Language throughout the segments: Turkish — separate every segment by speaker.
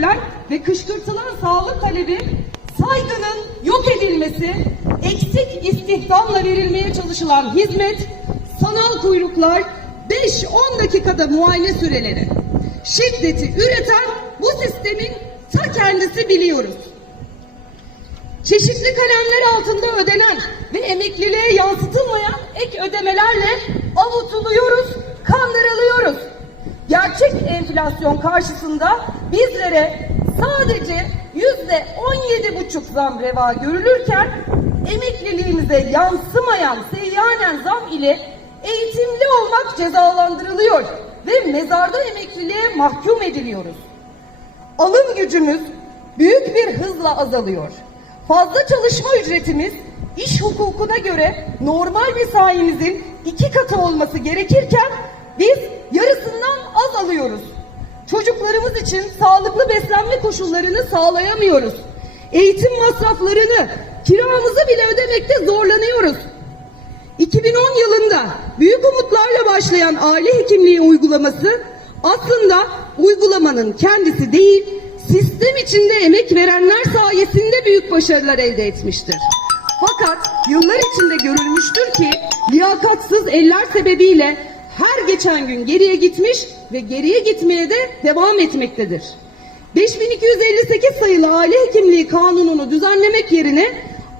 Speaker 1: gösterilen ve kışkırtılan sağlık talebi saygının yok edilmesi, eksik istihdamla verilmeye çalışılan hizmet, sanal kuyruklar, 5-10 dakikada muayene süreleri. Şiddeti üreten bu sistemin ta kendisi biliyoruz. Çeşitli kalemler altında ödenen ve emekliliğe yansıtılmayan ek ödemelerle avutuluyoruz, enflasyon karşısında bizlere sadece yüzde on yedi buçuk zam reva görülürken emekliliğimize yansımayan seyyanen zam ile eğitimli olmak cezalandırılıyor ve mezarda emekliliğe mahkum ediliyoruz. Alım gücümüz büyük bir hızla azalıyor. Fazla çalışma ücretimiz iş hukukuna göre normal mesaimizin iki katı olması gerekirken biz yarısından az alıyoruz. Çocuklarımız için sağlıklı beslenme koşullarını sağlayamıyoruz. Eğitim masraflarını, kiramızı bile ödemekte zorlanıyoruz. 2010 yılında büyük umutlarla başlayan aile hekimliği uygulaması aslında uygulamanın kendisi değil, sistem içinde emek verenler sayesinde büyük başarılar elde etmiştir. Fakat yıllar içinde görülmüştür ki liyakatsız eller sebebiyle her geçen gün geriye gitmiş ve geriye gitmeye de devam etmektedir. 5258 sayılı aile hekimliği kanununu düzenlemek yerine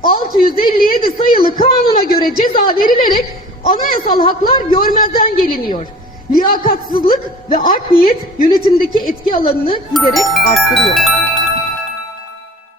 Speaker 1: 657 sayılı kanuna göre ceza verilerek anayasal haklar görmezden geliniyor. Liyakatsızlık ve art niyet yönetimdeki etki alanını giderek arttırıyor.